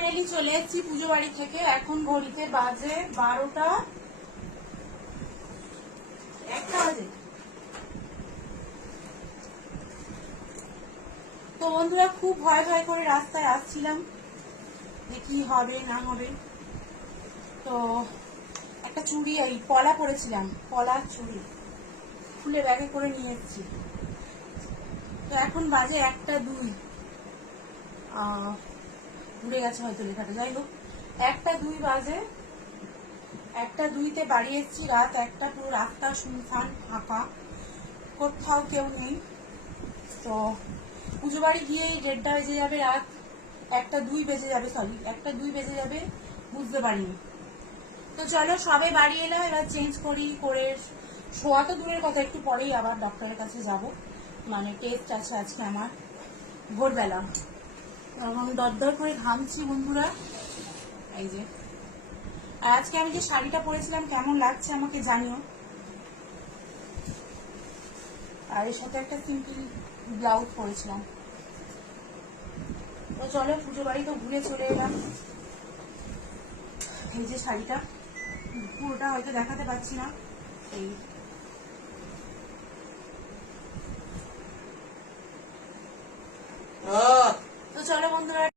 Finally চলে এসেছি পুজো বাড়ি থেকে। এখন ঘড়িতে বাজে 12টা 1টা বাজে। তো বন্ধুরা খুব ভয় ভয় করে রাস্তায় আসছিলাম যে কি হবে না হবে। তো একটা চুড়ি এই পলা পরেছিলাম, পলার চুড়ি খুলে ব্যাগে করে নিয়ে এসেছি। তো এখন বাজে 1টা 2, ঘুরে গেছে হয়তো লেখাটা, যাই হোক 1টা 2 বাজে। 1টা 2-তে বাড়ি এসেছি, রাত 1টা, পুরো রাস্তা শুনশান ফাঁকা, কোথাও কেউ নেই। তো পুজো বাড়ি গিয়েই 1:30 বেজে যাবে, রাত 1টা 2 বেজে যাবে, সরি 1টা 2 বেজে যাবে, বুঝতে পারিনি। তো চলো সবে বাড়ি এলাম, এবার চেঞ্জ করি, করে শোয়া তো দূরের কথা, একটু পরেই আবার ডক্টরের কাছে যাব, মানে টেস্ট আছে আজকে আমার ভোরবেলা। এখন দরদর করে ঘামছি বন্ধুরা, এই যে। আর আজকে আমি যে শাড়িটা পরেছিলাম কেমন লাগছে আমাকে জানিও। আর এর সাথে একটা সিম্পল ব্লাউজ পরেছিলাম। তো চলো পুজো বাড়ি তো ঘুরে চলে এলাম। এই যে শাড়িটা, পুরোটা হয়তো দেখাতে পাচ্ছি না, এই তো চলো বন্ধুরা।